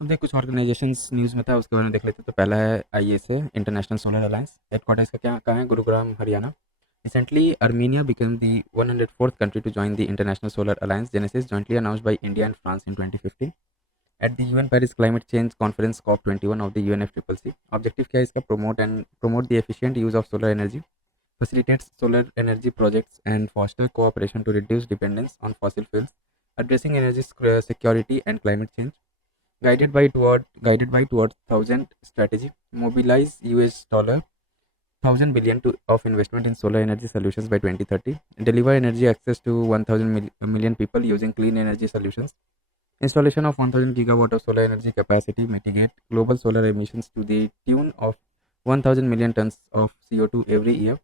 अब देख कुछ ऑर्गेनाइजेशंस न्यूज़ में था, उसके बारे में देख लेते हैं। तो पहला है ISA, international solar alliance. Headquarter इसका क्या कहाँ है? Gurugram, Haryana. Recently, Armenia became the 104th country to join the International Solar Alliance Genesis, jointly announced by India and France in 2015 at the UN Paris Climate Change Conference COP21 of the UNFCCC. Objective क्या है इसका? Promote the efficient use of solar energy, facilitates solar energy projects, and foster cooperation to reduce dependence on fossil fuels, addressing energy security and climate change. Guided by towards thousand strategy, mobilize US dollar 1,000 billion of investment in solar energy solutions by 2030, deliver energy access to 1,000 million people using clean energy solutions, installation of 1,000 gigawatt of solar energy capacity, mitigate global solar emissions to the tune of 1,000 million tons of CO2 every year.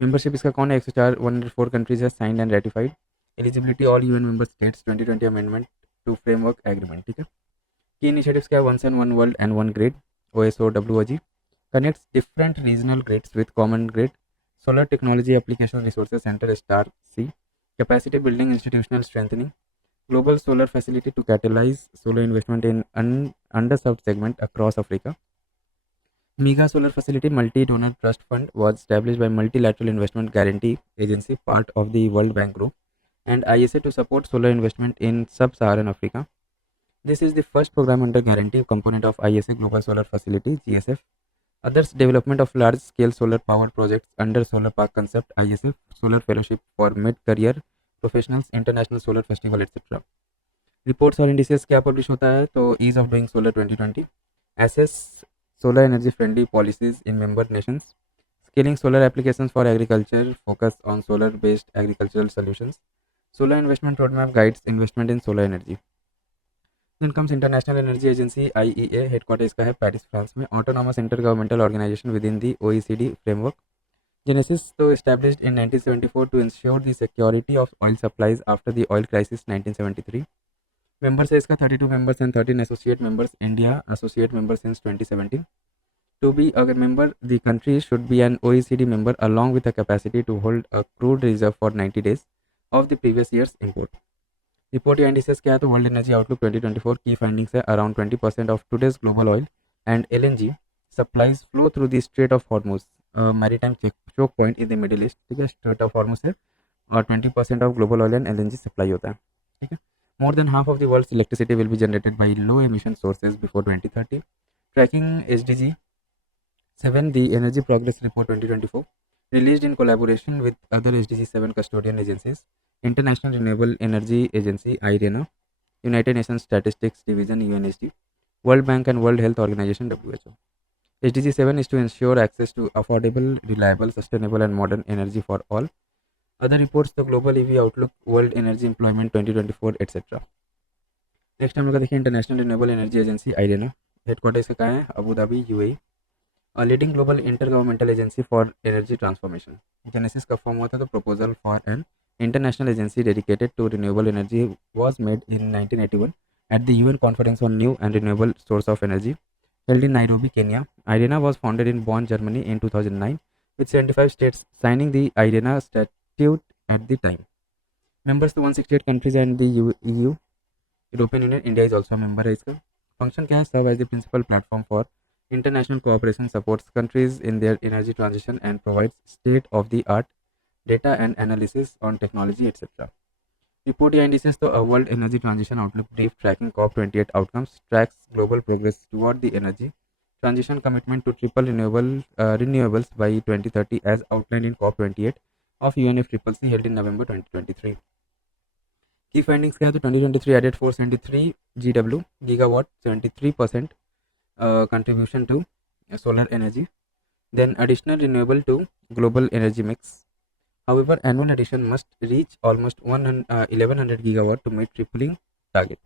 Membership इसका कौन है? 104 104 countries has signed and ratified. Eligibility all UN member states 2020 amendment to framework agreement. ठीक है। Key initiatives क्या है? One Sun One World and One Grid, OSOWOG, connects different regional grids with common grid. Solar Technology Application Resources Center Star C, capacity building, institutional strengthening. Global Solar Facility to catalyze solar investment in underserved segment across Africa. Mega Solar Facility Multi-Donor Trust Fund was established by Multilateral Investment Guarantee Agency, part of the World Bank Group, and ISA to support solar investment in Sub-Saharan Africa. This is the first program under guarantee component of ISA Global Solar Facility (GSF). Others, development of large-scale solar power projects under Solar Park Concept (ISF), Solar Fellowship for Mid-Career Professionals, International Solar Festival, etc. Reports और indices क्या publish होता है? तो ease of doing solar 2020, assesses solar energy friendly policies in member nations, scaling solar applications for agriculture, focus on solar based agricultural solutions, solar investment roadmap guides investment in solar energy. Then comes international energy agency IEA, headquarter इसका है Paris, France में। Autonomous intergovernmental organisation within the OECD framework. Genesis, though established in 1974 to ensure the security of oil supplies after the oil crisis 1973. Members है इसका 32 members and 13 associate members. India associate member since 2017. To be a member, the country should be an OECD member along with a capacity to hold a crude reserve for 90 days of the previous year's import. Report या indices क्या है? तो world energy outlook 2024 की findings है around 20% of today's global oil and LNG supplies flow through the Strait of Hormuz, a maritime choke point in the Middle East. ठीक है, Strait of Hormuz है और 20% of global oil and LNG supply होता है। ठीक है। More than half of the world's electricity will be generated by low emission sources before 2030. Tracking SDG 7, the Energy Progress Report 2024, released in collaboration with other SDG 7 custodian agencies, International Renewable Energy Agency (IRENA), United Nations Statistics Division (UNSD), World Bank and World Health Organization (WHO). SDG 7 is to ensure access to affordable, reliable, sustainable and modern energy for all. Other reports, the Global EV Outlook, World Energy Employment 2024, etc. Next हम लोग देखिए international renewable energy agency IRENA, headquarter इसका कहाँ है? Abu Dhabi, UAE। Leading global intergovernmental agency for energy transformation. Genesis का form हुआ था, तो proposal for an international agency dedicated to renewable energy was made in 1981 at the UN Conference on New and Renewable Source of Energy held in Nairobi, Kenya. IRENA was founded in Bonn, Germany in 2009 with 75 states signing the IRENA statute at the time. Members to 168 countries and the EU, European Union. India is also a member है इसका। Function क्या है? Serve as the principal platform for international cooperation, supports countries in their energy transition and provides state of the art data and analysis on technology, etc. Report या indices तो a world energy transition outlook brief tracking COP28 outcomes, tracks global progress toward the energy transition commitment to triple renewables by 2030 as outlined in COP28 of UNFCCC held in November 2023. Key findings क्या है? तो 2023 added 473 GW gigawatt, 73% contribution to solar energy, then additional renewable to global energy mix. However, annual addition must reach almost 1100 gigawatt to meet tripling target.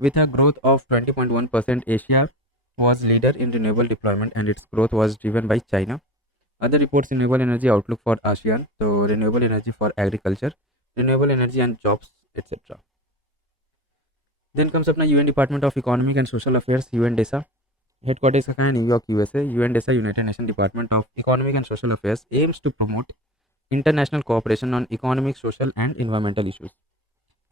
With a growth of 20.1%, Asia was leader in renewable deployment and its growth was driven by China. Other reports: renewable energy outlook for ASEAN, so renewable energy for agriculture, renewable energy and jobs, etc. Then comes अपना UN Department of Economic and Social Affairs, UNDESA, headquarter इसका कहाँ है? New York, USA। UNDESA, United Nation department of economic and social affairs, aims to promote international cooperation on economic, social and environmental issues.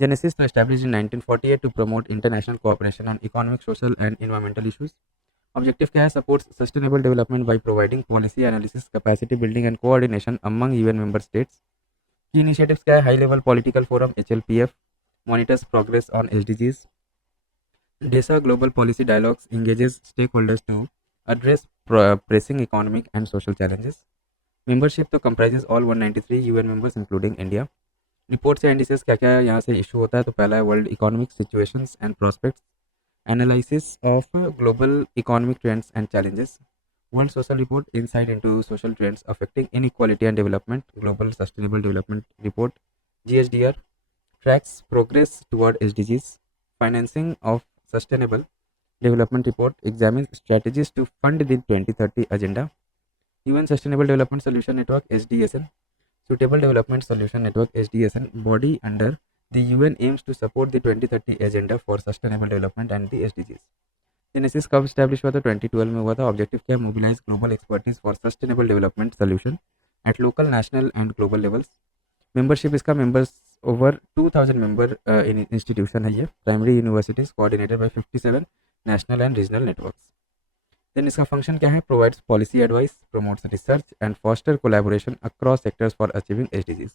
Genesis was established in 1948 to promote international cooperation on economic, social, and environmental issues. Objective क्या है? Supports sustainable development by providing policy analysis, capacity building, and coordination among UN member states. Key initiatives क्या है? High level political forum HLPF monitors progress on SDGs. DESA global policy dialogues engages stakeholders to address pressing economic and social challenges. Membership तो comprises all 193 UN members including India. Reports या indices क्या क्या यहाँ से issue होता है? तो पहला है world economic situations and prospects, analysis of global economic trends and challenges, world social report insight into social trends affecting inequality and development, global sustainable development report GSDR tracks progress toward SDGs, financing of sustainable development report examines strategies to fund the 2030 agenda, UN Sustainable Development Solution Network SDSN, Suitable Development Solution Network SDSN body under the UN aims to support the 2030 agenda for sustainable development and the SDGs. Genesis कब establish हुआ था? 2012 में हुआ था. Objective क्या है? Mobilise global expertise for sustainable development solution at local, national and global levels. Membership इसका members over 2000 member institution है. ये primary universities coordinated by 57 national and regional networks. Then इसका फंक्शन क्या है? Provides policy advice, promotes research and foster collaboration across sectors for achieving SDGs.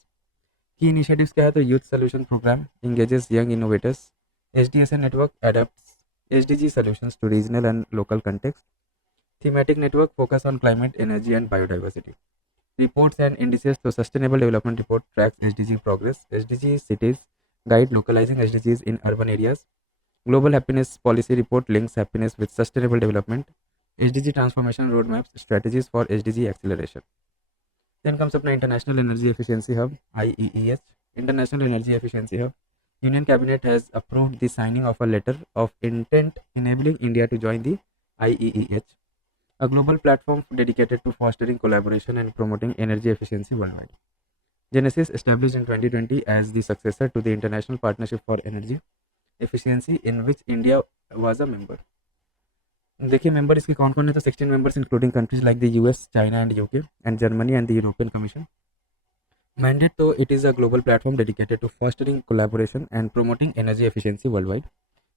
Key initiatives क्या है? तो youth solution program engages young innovators. SDSN network adapts SDG solutions to regional and local context. Thematic network focus on climate, energy and biodiversity. Reports and indices to Sustainable Development Report tracks SDG progress. SDG cities guide localizing SDGs in urban areas. Global Happiness Policy Report links happiness with sustainable development. SDG transformation roadmaps, strategies for SDG acceleration. Then comes up the International Energy Efficiency Hub, IEEH. International Energy Efficiency Hub. Union Cabinet has approved the signing of a letter of intent enabling India to join the IEEH, a global platform dedicated to fostering collaboration and promoting energy efficiency worldwide. Genesis, established in 2020 as the successor to the International Partnership for Energy Efficiency, in which India was a member. देखिए member इसके कौन कौन है? तो 16 members including countries like the US, China and UK and Germany and the European commission. Mandate though, it is a global platform dedicated to fostering collaboration and promoting energy efficiency worldwide.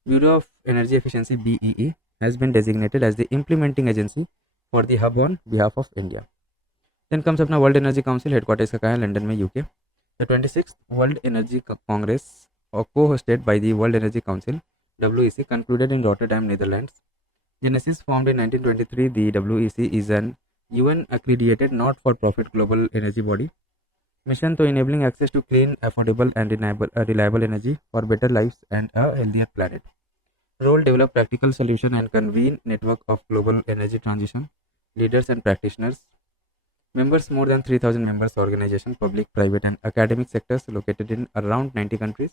Bureau of Energy Efficiency BEE has been designated as the implementing agency for the hub on behalf of India. Then comes अपना World Energy Council, headquarters इसका कहाँ है? London में UK. The 26th World Energy Congress co-hosted by the World Energy Council WEC concluded in Rotterdam, Netherlands. Genesis formed in 1923. The WEC is an UN accredited not-for-profit global energy body. Mission to enabling access to clean, affordable and reliable energy for better lives and a healthier planet. Role, develop practical solution and convene network of global energy transition leaders and practitioners. Members, more than 3000 members organization, public, private and academic sectors located in around 90 countries.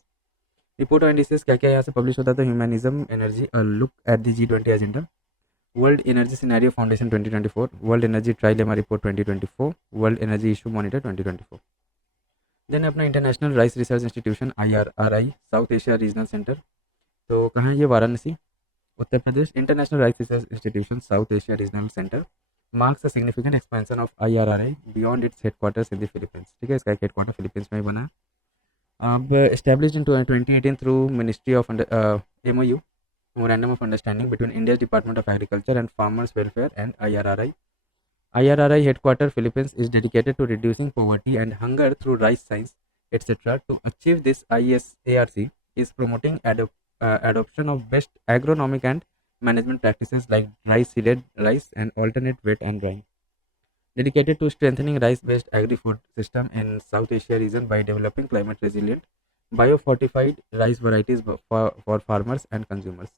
Report और indices क्या क्या यहाँ से publish होता था? Humanism, energy, a look at the G20 agenda, world energy scenario foundation 2024, world energy trilemma report 2024, world energy issue monitor 2024. Then अपना international rice research institution IRRI South Asia regional centre, तो कहाँ है ये? Varanasi, Uttar Pradesh. International rice research institution South Asia regional centre marks a significant expansion of IRRI beyond its headquarters in the Philippines. ठीक है, इसका एक headquarter Philippines में ही बना है. अब established in 2018 through ministry of MOU, Memorandum of Understanding between India's Department of Agriculture and Farmers Welfare and IRRI. IRRI headquarter Philippines is dedicated to reducing poverty and hunger through rice science, etc. To achieve this, ISARC is promoting adoption of best agronomic and management practices like dry seeded rice and alternate wet and drying. Dedicated to strengthening rice-based agri-food system in South Asia region by developing climate resilient, biofortified rice varieties for farmers and consumers.